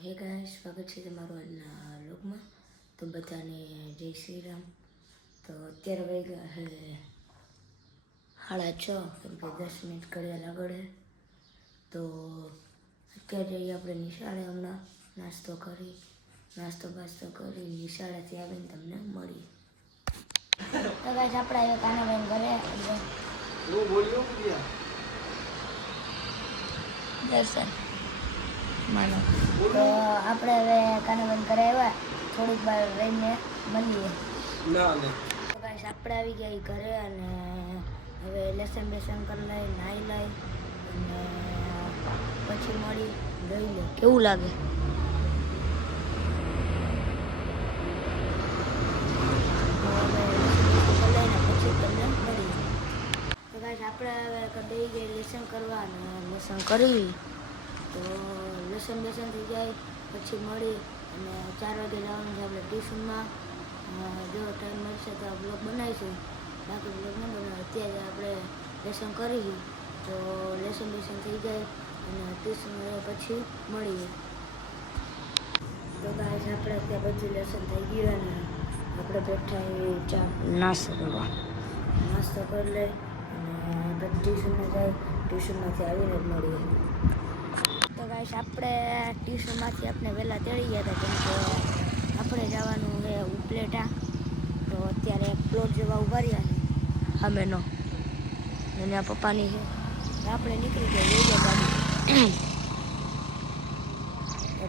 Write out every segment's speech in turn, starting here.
હે ગાઈસ, સ્વાગત છે તમારું આજના લોકમાં. તો બધાને જય શ્રી રામ. તો અત્યારે વાગ્યા છે 6:30, કેમ કે 10 મિનિટ ઘડિયાળ આગળ છે. તો અત્યારે જઈએ આપણે નિશાળે. હમણાં નાસ્તો કરી નિશાળેથી આવીને તમને મળીએ. તો ગાઈસ, આપણે આવ્યા કાનાબેન ઘરે. દર્શન માનો. તો આપણે હવે કાનાબેન ઘરે આવ્યા, થોડીક વાર રહીને મળીએ. તો ગાઈસ, આપણે આવી ગયા ઘરે અને હવે લેસન કરી લઈ, નાહી લઈ અને પછી મળી જોઈ લે કેવું લાગે. આપણે હવે બે ગઈ લેસન કરવા અને લેસન કરી. તો લેસન થઈ જાય પછી મળી અને 4 વાગે જવાનું છે આપણે ટ્યુશનમાં. જો ટાઈમ મળશે તો બ્લોગ બનાવીશું, બાકી બ્લોગ ન બનાવે. અત્યારે આપણે લેસન કરી તો લેસન થઈ જાય અને ટ્યુશન પછી મળીએ. તો ગાઈસ, આપણે ત્યાં બધું લેસન થઈ ગયું અને આપણે બેઠા ચા નાસ્તો કરી લઈ અને ટ્યુશનમાં જાય. ટ્યુશનમાંથી આવીને જ મળીએ. તો ગાઈસ, આપણે ટ્યુશનમાંથી આપણે વહેલા તેડી ગયા હતા, કેમ કે આપણે જવાનું છે ઉપલેટા. તો અત્યારે એક પ્લોટ જેવા ઉભા રહ્યા છે સામેનો, એના પપ્પાની છે. આપણે નીકળી ગયા લઈ ગયા ગાડી.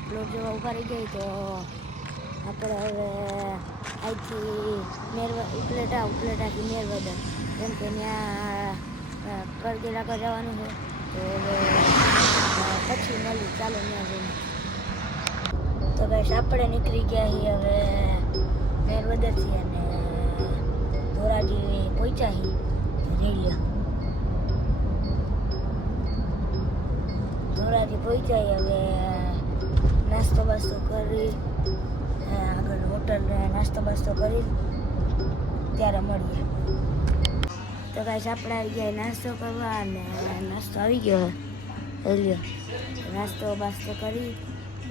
પ્લોટ જેવા ઉભા રહી ગઈ. તો આપણે હવે અહીંથી ઉપલેટાથી મેરવદર, કેમ કે ત્યાં કરગીર આગળ જવાનું છે. તો હવે પછી મળી, ચાલો ત્યાં જઈને. તો ગાઈસ, આપણે નીકળી ગયા છીએ હવે મેરવદરથી અને ધોરાજી પહોંચ્યા છીએ રેલિયા. ધોરાજી પહોંચ્યા હવે નાસ્તો કરી આગળ હોટલ નાસ્તો કરી ત્યારે મળીએ. તો ગાઈસ, આપણે આવી ગયા નાસ્તો કરવા અને નાસ્તો આવી ગયો છે. નાસ્તો કરી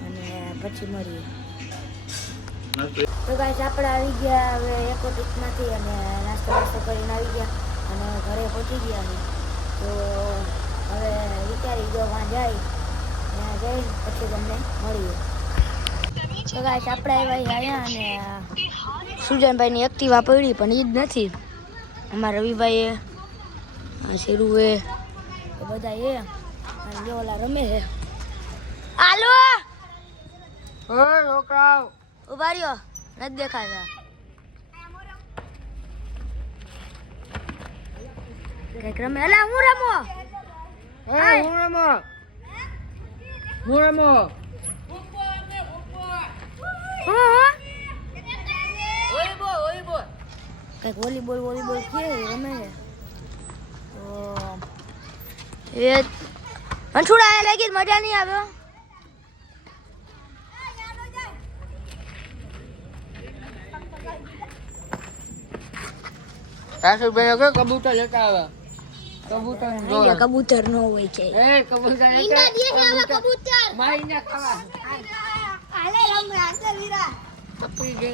અને પછી મળીએ. તો ગાઈસ, આપણે આવી ગયા હવે એકોટિકમાંથી અને નાસ્તો કરીને આવી ગયા અને ઘરે પહોંચી ગયા છે. તો હવે વિચારી ગયો ત્યાં જઈ પછી તમને મળીએ. તો ગાઈસ, આપણે આવ્યા અને સુજનભાઈની એક્ટિવા પડી પણ ઈ જ નથી. અમારા રવિભાઈએ શેરુએ એ બધા એ અને ઓલા રમે છે. હાલો ઉભા રહ્યો, નથી દેખાતા. કઈક રમે. અલા હું રમો. કઈક વોલીબોલ કે રમે છે. તો એ અંછુડા લાગી મજા નહીં આવ્યો. કબૂતર લેતા આવે. કબૂતર નો હોય છે. કબૂતર મારીને ખાવા.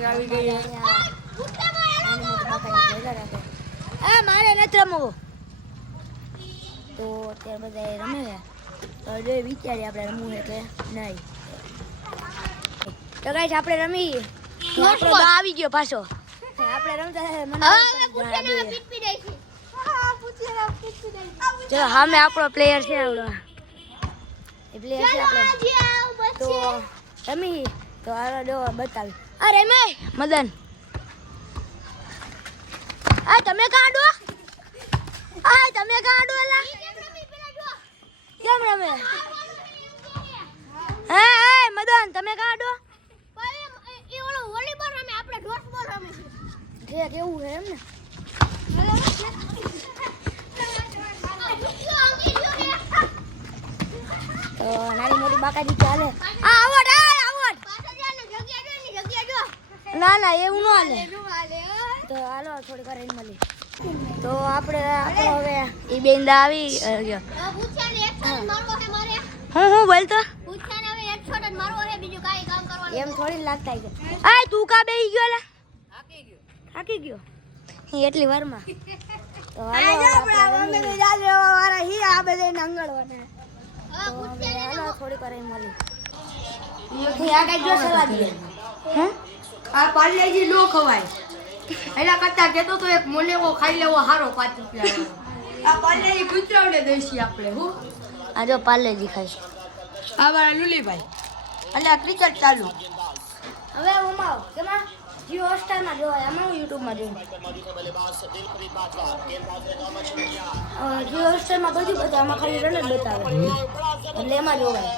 આવી ગઈ. મારે નથી રમવું. તો અત્યારે બધા રમે છે. તો જો વિચારીએ આપણે રમવું છે કે નહીં. તો ગાઈસ, આપણે રમી. આપણો આવી ગયો પાછો. આપણે રમતા ચલો સામે આપણો પ્લેયર છે. આવડો એ પ્લેયર છે આપણે. તો રમી તો આરો જો બતાવી. અરે મદન, તમે કાઢો. એલા કેમ રમે? મદન, તમે કાઢો. વોલીબોલ રમે, આપણે ડોસબોલ રમે છે. કેવું છે એમ ને. તો નાની મોટી બાકાજી ચાલે. ના એવું ન હાલે. તો હાલો થોડી વાર રહીને મળી. તો આપણે હવે એ બેંદા આવી ગયો. હું બોલતો. પૂછાને હવે એક શોટ મારવો છે, બીજો એમ થોડી લાગતા છે આય તું કા બેહી ગયો લા થાકી ગયો એટલી વારમાં તો અમે તો યાદ રહેવા વાળા હી આ બધે નંગળવાના તો હાલો થોડી કરે મળી આ કઈ જો સલાહ દે હે આ પાર્લેજી નો ખવાય એના કરતા કેતો તો એક મોલેવો ખાઈ લેવો હારો 5 રૂપિયા આ પાર્લેજી કુતરાવને દઈશી આપણે હું આ જો પાર્લેજી ખાઈશ આ વાળા લુલીભાઈ અલ્યા ક્રિકેટ ચાલુ હવે ઉમાવ કેમાં જીઓ હોટસ્ટારમાં જોવાય આમાં યુટ્યુબમાં જોઉં જીઓ હોટસ્ટારમાં બધું બતાવે આમાં ખાલી રન જ બતાવે એટલે એમાં જોવાય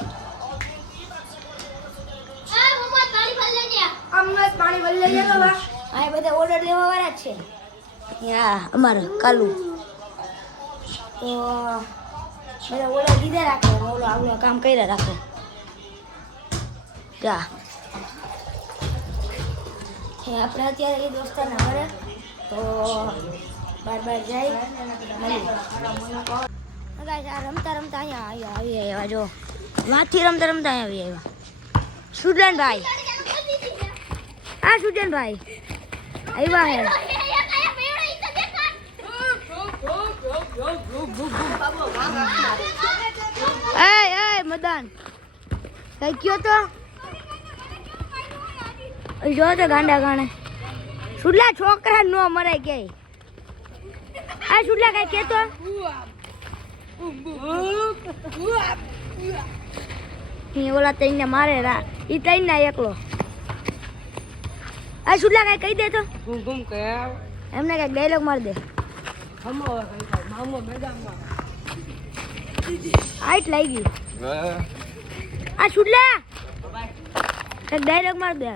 અમને પાણી ભરી લઈએ તો બા આ બધા ઓર્ડર લેવા વાળા જ છે યા અમારે કાલુ તો બધા ઓર્ડર દીધા રાખે ઓલો આવડો કામ કર્યા રાખે જા આપણે અત્યારે એ દોસ્તારના ઘરે તો બાર જાય મળી આ રમતા રમતા અહીંયા આવી આવ્યા જો વાંચી રમતા રમતા અહીંયા આવી આવ્યા સુજનભાઈ હા સુજનભાઈ આવ્યા હે એ મદન કઈ કયો તો જો તો ગાંડા ગાણે સુડલા છોકરા નો મરાય કે આ સુડલા કઈ કેતો ઓલા તઈને મારે રા ઈ તઈને એકલો આ સુડલા કઈ કહી દે તો ઘૂમ કે એમને કઈ ડાયલોગ માર દે હમો મામો મેદાનમાં આઈટ લાગી આ સુડલા કઈ ડાયલોગ માર દે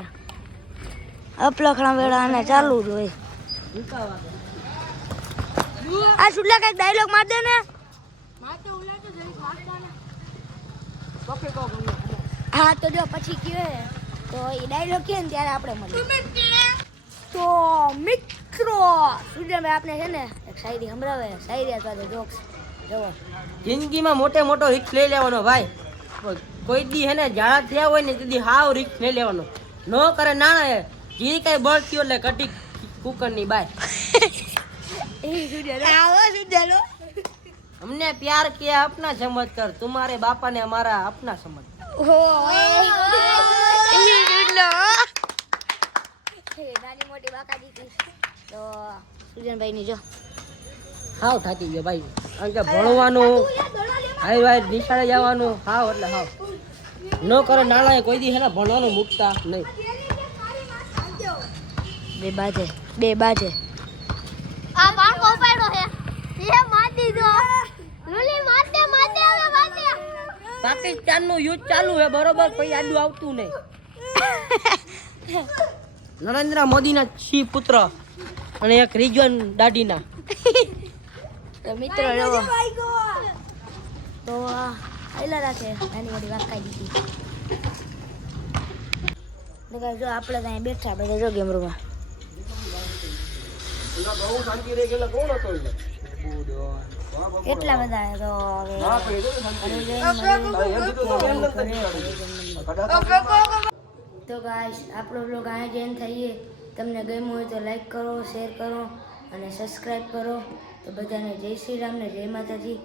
અપલખણા વેળા આને ચાલુ જ હોય આ સુડલા કઈ ડાયલોગ માર દે ને હા તો જો પછી કયો તો એ ડાયલોગ કે ને ત્યારે આપણે મળીએ તો મિત્રો સુજનભાઈ આપણે છે ને એક શાયરી સંભળાવે શાયરી અથવા તો જોક્સ જવો જિંદગીમાં મોટો રિસ્ક લઈ લેવાનો ભાઈ કોઈ દી હે ને જાડા થયા હોય ને તેથી હાવ રિસ્ક લઈ લેવાનો નો કરે નાણા હે જે કઈ બળ થયો એટલે કટી કુકરની બાય એ સુજન આવો સુજલો हमने प्यार किया अपना समझ कर तुम्हारे बापा ने हमारा अपना समझ ઓ નાની મોટી બાકા દીધી તો સુજનભાઈ ની જો હાવ થાકી ગયો ભાઈ કારણ કે ભણવાનું હાઈ નિશાળે જવાનું હાવ એટલે હાવ નો કરે નાણા કોઈ દી હે ને ભણવાનું મૂકતા નહીં બે બાજે આ બાળકો ઉપાડ્યો છે એ માટી દો લુલી માતે હવે માતે પાકિસ્તાન નું યુદ્ધ ચાલુ હે બરોબર કોઈ આડું આવતું નહીં નરેન્દ્ર મોદીના 6 પુત્ર અને એક રિજવાન દાડીના તો મિત્રો જો તો આયલા રાખે નાની મોટી વાત કાઈ દીધી ને જો આપણે ત્યાં બેઠા બધા જો ગેમ રૂમમાં કેટલા બધા તો ગાઈસ આપણો બ્લોગ અહીંયા જ એન્ડ થઈએ તમને ગમ્યું હોય તો લાઈક કરો શેર કરો અને સબસ્ક્રાઈબ કરો તો બધાને જય શ્રી રામ ને જય માતાજી